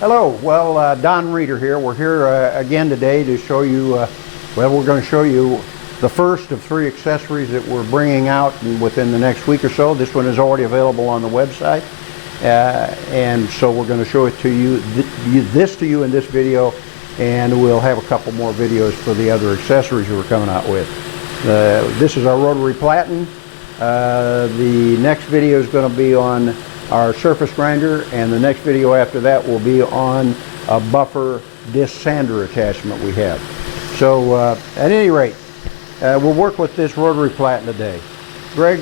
Hello, well, Don Reeder here. We're here again today to show you, well, we're going to show you the first of 3 accessories that we're bringing out within the next week or so. This one is already available on the website, and so we're going to show it to you, this to you in this video, and we'll have a couple more videos for the other accessories we're coming out with. This is our rotary platen. The next video is going to be on our surface grinder, and the next video after that will be on a buffer disc sander attachment we have. So at any rate, we'll work with this rotary platen today. Greg,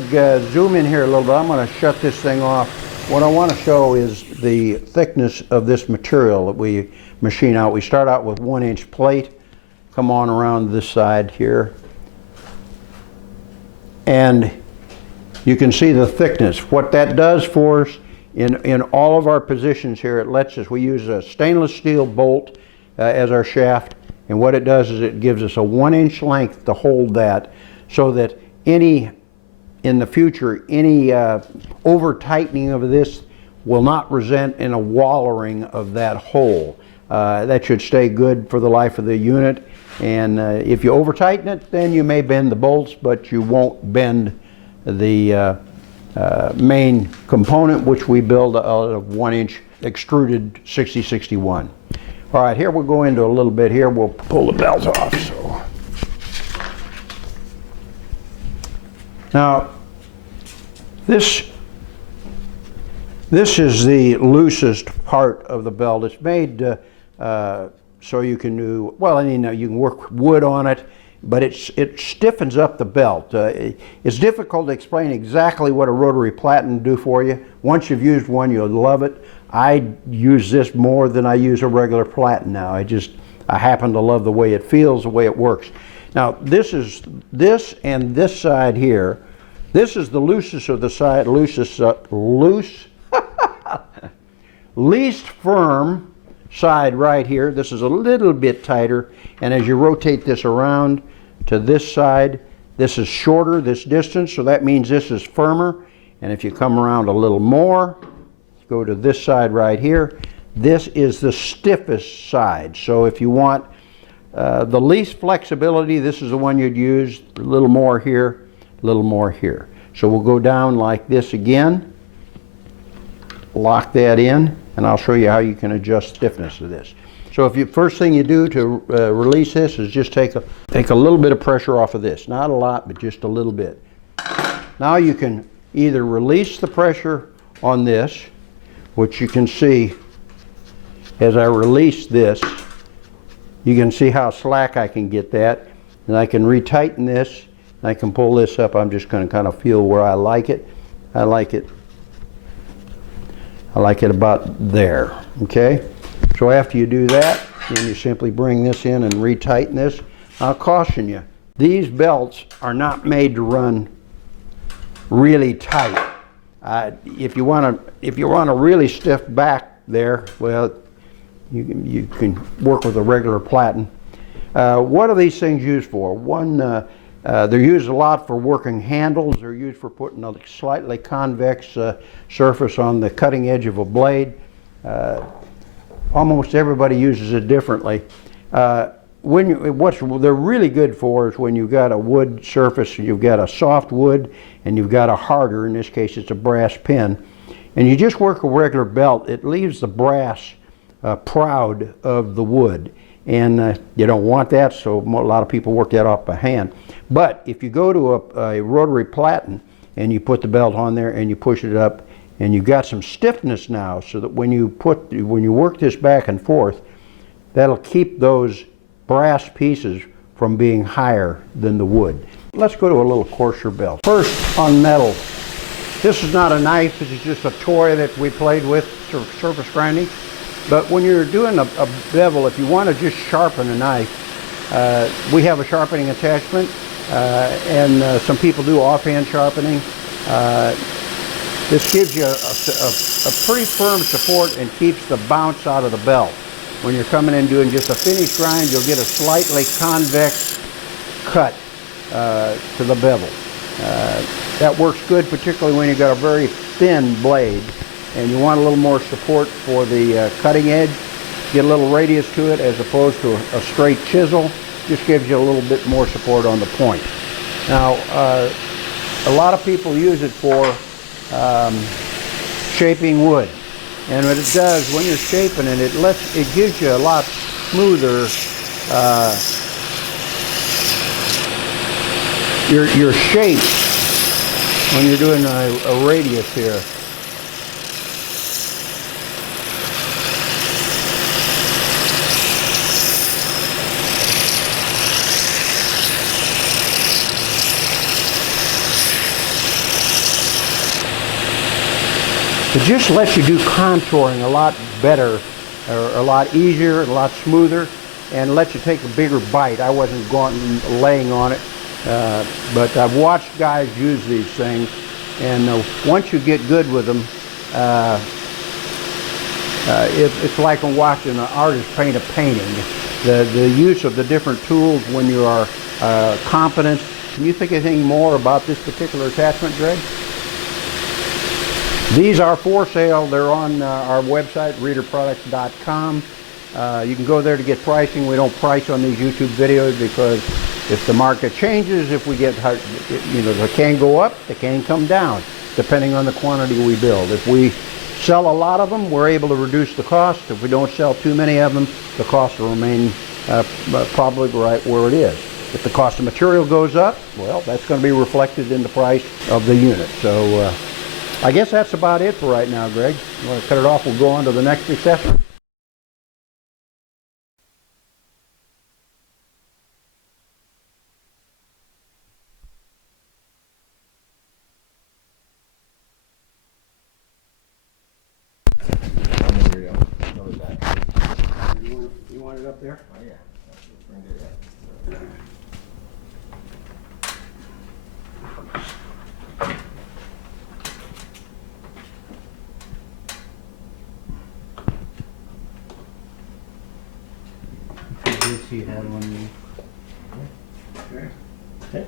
zoom in here a little bit. I'm going to shut this thing off. What I want to show is the thickness of this material that we machine out. We start out with 1-inch plate, come on around this side here, and you can see the thickness. What that does for us in all of our positions here, it lets us, we use a stainless steel bolt as our shaft, and what it does is it gives us a 1-inch length to hold that, so that in the future, any over tightening of this will not result in a wallering of that hole. That should stay good for the life of the unit, and if you over tighten it, then you may bend the bolts, but you won't bend the main component, which we build out of 1-inch extruded 6061. All right, here we'll go into a little bit here. We'll pull the belt off. So now this is the loosest part of the belt. It's made so you can do, well, you know, you can work wood on it, but it stiffens up the belt. It's difficult to explain exactly what a rotary platen do for you. Once you've used one, you'll love it. I use this more than I use a regular platen now. I happen to love the way it feels, the way it works. Now this and this side here, this is the loosest of the side, least firm side right here. This is a little bit tighter, and as you rotate this around to this side, this is shorter, this distance, so that means this is firmer. And if you come around a little more, go to this side right here, this is the stiffest side. So if you want the least flexibility, this is the one you'd use. A little more here, a little more here. So we'll go down like this again, lock that in, and I'll show you how you can adjust stiffness of this. So if you, first thing you do to release this is just take a little bit of pressure off of this. Not a lot, but just a little bit. Now you can either release the pressure on this, which you can see as I release this, you can see how slack I can get that, and I can retighten this, and I can pull this up. I'm just going to kind of feel where I like it. I like it about there, okay? So after you do that, then you simply bring this in and retighten this. I'll caution you, these belts are not made to run really tight. If you want a really stiff back there, well, you can work with a regular platen. What are these things used for? One, they're used a lot for working handles. They're used for putting a slightly convex surface on the cutting edge of a blade. Almost everybody uses it differently. What they're really good for is when you've got a wood surface, you've got a soft wood, and you've got a harder, in this case it's a brass pin, and you just work a regular belt, it leaves the brass proud of the wood. And you don't want that, so a lot of people work that off by hand. But if you go to a rotary platen and you put the belt on there and you push it up, and you've got some stiffness now, so that when you work this back and forth, that'll keep those brass pieces from being higher than the wood. Let's go to a little coarser belt. First, on metal. This is not a knife, this is just a toy that we played with for surface grinding. But when you're doing a bevel, if you want to just sharpen a knife, we have a sharpening attachment, and some people do offhand sharpening. This gives you a pretty firm support and keeps the bounce out of the belt. When you're coming in doing just a finished grind, you'll get a slightly convex cut to the bevel. That works good, particularly when you've got a very thin blade and you want a little more support for the cutting edge. get a little radius to it as opposed to a straight chisel. Just gives you a little bit more support on the point. Now, a lot of people use it for shaping wood. And what it does, when you're shaping it, it gives you a lot smoother your shape when you're doing a radius here. It just lets you do contouring a lot better, or a lot easier, a lot smoother, and lets you take a bigger bite. I wasn't going and laying on it, but I've watched guys use these things, and once you get good with them, it's like watching an artist paint a painting. The use of the different tools when you are competent. Can you think anything more about this particular attachment, Greg? These are for sale. They're on our website, reederproducts.com. You can go there to get pricing. We don't price on these YouTube videos because if the market changes, if we get, they can go up, they can come down, depending on the quantity we build. If we sell a lot of them, we're able to reduce the cost. If we don't sell too many of them, the cost will remain probably right where it is. If the cost of material goes up, well, that's going to be reflected in the price of the unit. So I guess that's about it for right now, Greg. You want to cut it off? We'll go on to the next accessory. You want it up there? Oh, yeah. You had one. Okay. Okay.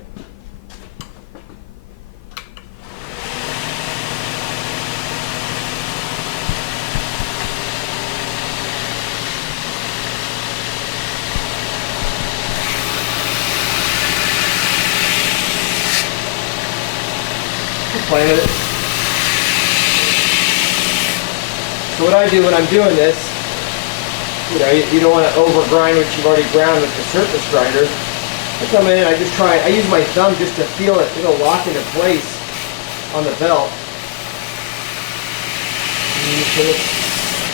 Playing with it. So what I do when I'm doing this, you don't want to over grind what you've already ground with the surface grinder. I come in and I use my thumb just to feel it. It'll lock into place on the belt.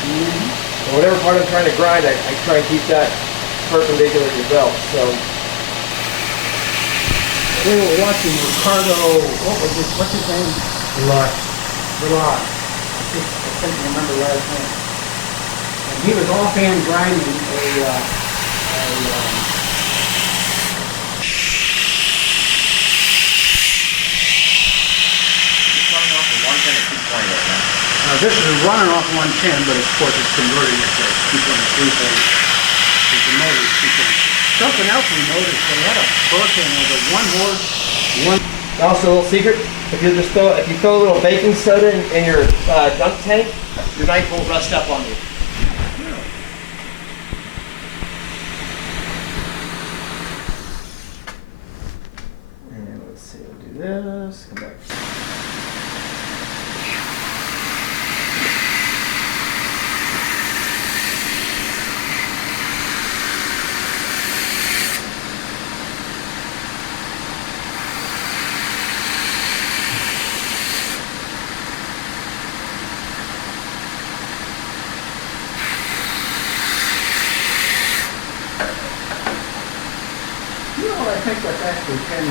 And whatever part I'm trying to grind, I try and keep that perpendicular to the belt. So we were watching Ricardo, what's his name? Velar. I can't remember last name. And he was offhand grinding this is running off 110, but of course it's converting it to 2.3 phase. The motor is 2.3. Something else we noticed, they had a hurricane over one. Also, a little secret: if you throw a little baking soda in your dunk tank, your knife won't rust up on you. And let's see, we'll do this. Come back. I think that's actually 10.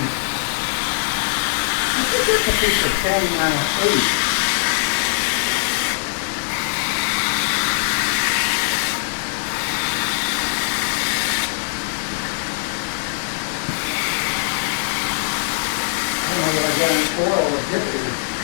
I think that's a piece of 10 80. I don't know what I got in oil or dip it in.